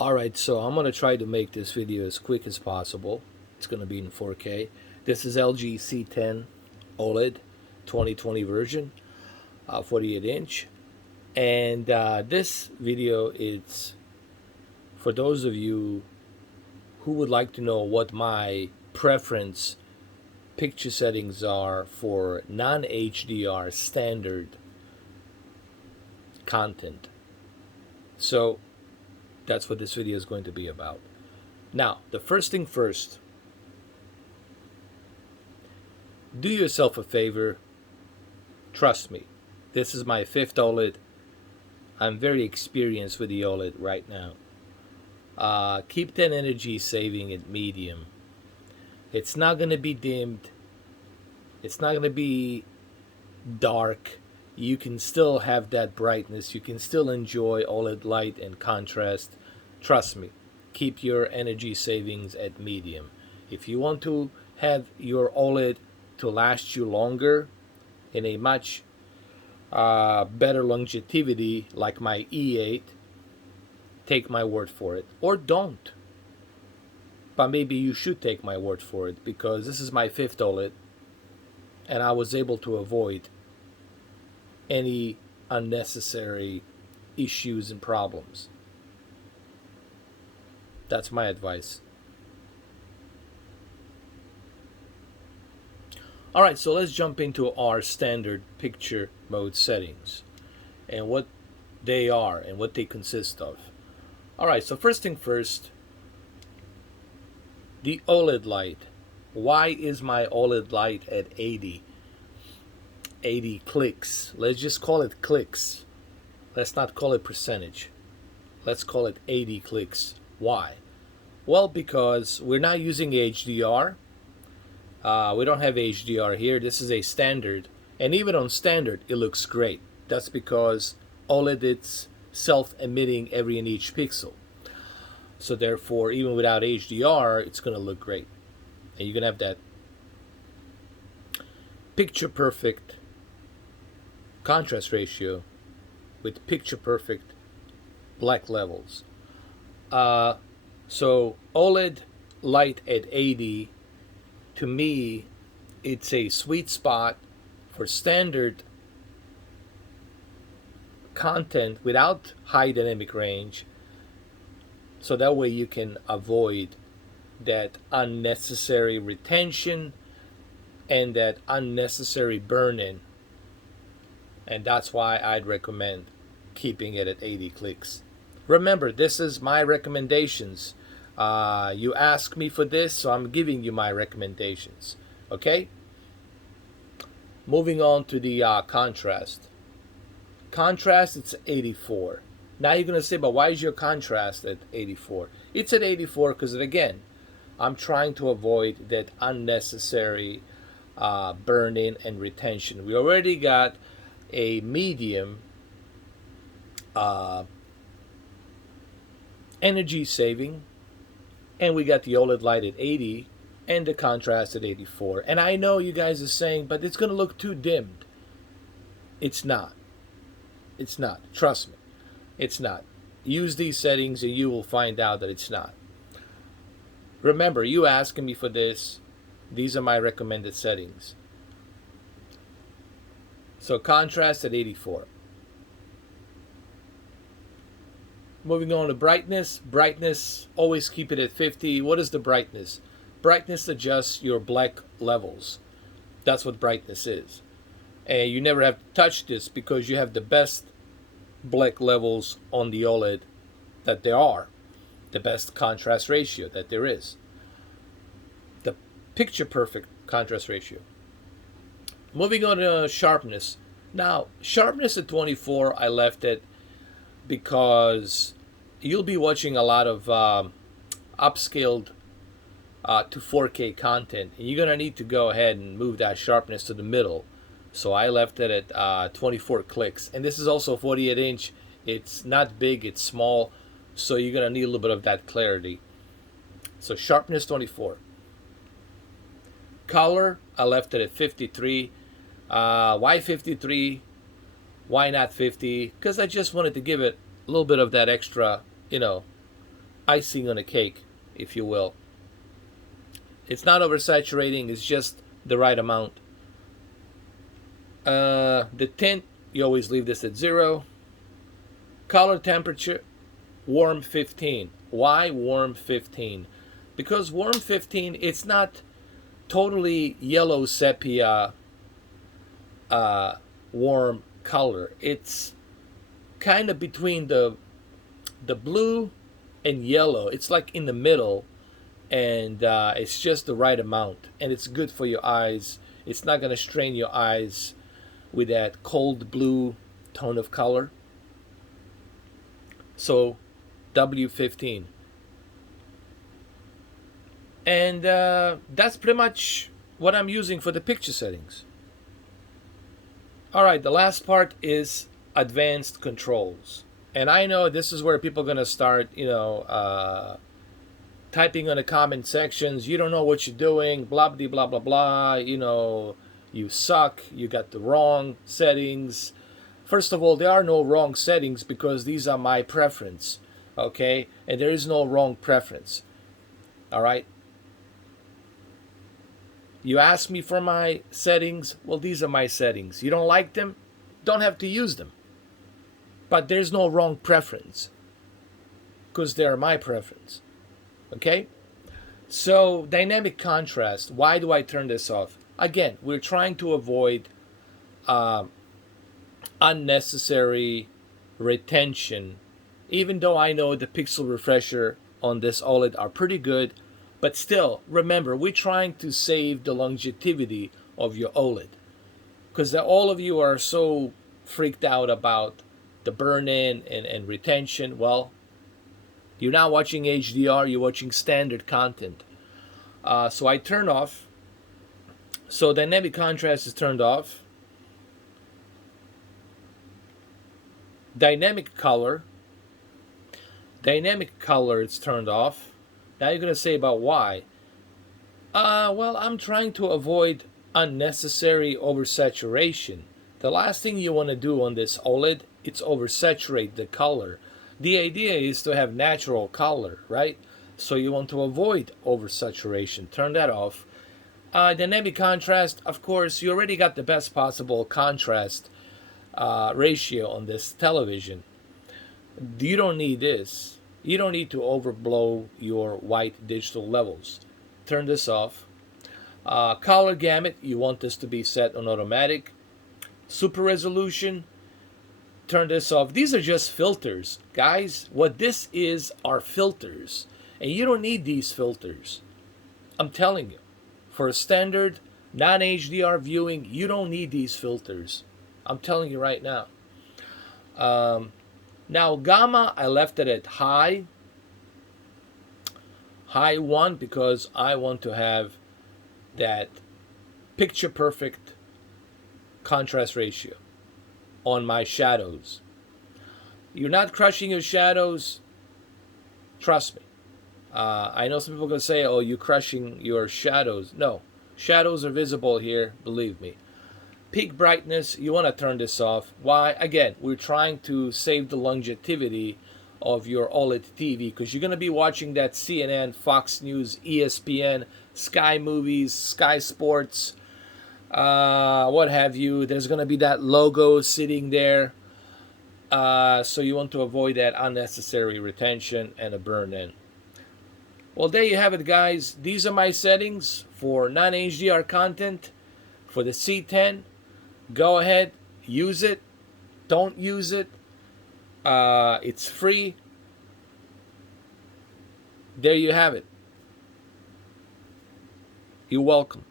Alright, so I'm going to try to make this video as quick as possible. It's going to be in 4K. This is LG C10 OLED 2020 version, 48 inch. And this video is for those of you who would like to know what my preference picture settings are for non HDR standard content. So that's what this video is going to be about. Now, the first thing first, do yourself a favor. Trust me, this is my fifth OLED. I'm very experienced with the OLED right now. Keep that energy saving at medium. It's not going to be dimmed. It's not going to be dark. You can still have that brightness. You can still enjoy OLED light and contrast. Trust me, keep your energy savings at medium. If you want to have your OLED to last you longer in a much better longevity like my E8, take my word for it. Or don't. But maybe you should take my word for it, because this is my fifth OLED and I was able to avoid any unnecessary issues and problems. That's my advice. Alright, so let's jump into our standard picture mode settings and what they are and what they consist of. Alright, so first thing first, the OLED light. Why is my OLED light at 80 clicks? Let's just call it clicks. Let's not call it percentage. Let's call it 80 clicks. Why? Well, because we're not using HDR. We don't have HDR here. This is a standard. And even on standard, it looks great. That's because OLED is self-emitting every and each pixel. So therefore, even without HDR, it's going to look great. And you're going to have that picture perfect contrast ratio with picture perfect black levels. So OLED light at 80, to me, it's a sweet spot for standard content without high dynamic range, so that way you can avoid that unnecessary retention and that unnecessary burn-in. And that's why I'd recommend keeping it at 80 clicks. Remember, this is my recommendations. You asked me for this, so I'm giving you my recommendations. Okay? Moving on to the contrast. Contrast, it's 84. Now you're going to say, but why is your contrast at 84? It's at 84 because, again, I'm trying to avoid that unnecessary burn-in and retention. We already got a medium energy saving, and we got the OLED light at 80 and the contrast at 84. And I know you guys are saying, but it's going to look too dimmed. It's not. It's not. Trust me. It's not. Use these settings and you will find out that it's not. Remember, you asking me for this. These are my recommended settings. So contrast at 84. Moving on to brightness. Brightness, always keep it at 50. What is the brightness? Brightness adjusts your black levels. That's what brightness is. And you never have to touch this because you have the best black levels on the OLED that there are. The best contrast ratio that there is. The picture perfect contrast ratio. Moving on to sharpness. Now, sharpness at 24, I left it because you'll be watching a lot of upscaled to 4K content, and you're going to need to go ahead and move that sharpness to the middle. So I left it at 24 clicks. And this is also 48 inch. It's not big, it's small, so you're going to need a little bit of that clarity. So sharpness 24. Color, I left it at 53. Why 53? Why not 50? Because I just wanted to give it a little bit of that extra, icing on a cake, if you will. It's not oversaturating, it's just the right amount. The tint, you always leave this at 0. Color temperature, warm 15. Why warm 15? Because warm 15, it's not totally yellow sepia warm color. It's kind of between the blue and yellow. It's like in the middle, and it's just the right amount, and it's good for your eyes. It's not going to strain your eyes with that cold blue tone of color. So W15. And that's pretty much what I'm using for the picture settings. All right, the last part is advanced controls. And I know this is where people are going to start, typing on the comment sections. You don't know what you're doing, blah, blah, blah, blah, blah. You suck. You got the wrong settings. First of all, there are no wrong settings because these are my preference, okay? And there is no wrong preference, all right? You ask me for my settings. Well, these are my settings. You don't like them? Don't have to use them. But there's no wrong preference because they're my preference. Okay? So, dynamic contrast. Why do I turn this off? Again, we're trying to avoid unnecessary retention. Even though I know the pixel refresher on this OLED are pretty good, but still, remember, we're trying to save the longevity of your OLED. Because all of you are so freaked out about the burn-in and retention. Well, you're not watching HDR, you're watching standard content. So I turn off. So dynamic contrast is turned off. Dynamic color is turned off. Now you're going to say about why. Well, I'm trying to avoid unnecessary oversaturation. The last thing you want to do on this OLED, it's oversaturate the color. The idea is to have natural color, right? So you want to avoid oversaturation. Turn that off. Dynamic contrast, of course, you already got the best possible contrast ratio on this television. You don't need this. You don't need to overblow your white digital levels. Turn this off. Color gamut, you want this to be set on automatic. Super resolution, turn this off. These are just filters, guys. What this is are filters, and you don't need these filters. I'm telling you, for a standard non HDR viewing, you don't need these filters. I'm telling you right now. Now gamma, I left it at high 1 because I want to have that picture perfect contrast ratio on my shadows. You're not crushing your shadows, trust me. I know some people are going to say, oh, you're crushing your shadows. No, shadows are visible here, believe me. Peak brightness, you want to turn this off. Why? Again, we're trying to save the longevity of your OLED TV because you're going to be watching that CNN, Fox News, ESPN, Sky Movies, Sky Sports, what have you. There's going to be that logo sitting there. So you want to avoid that unnecessary retention and a burn-in. Well, there you have it, guys. These are my settings for non HDR content for the C10. Go ahead, use it. Don't use it. It's free. There you have it. You're welcome.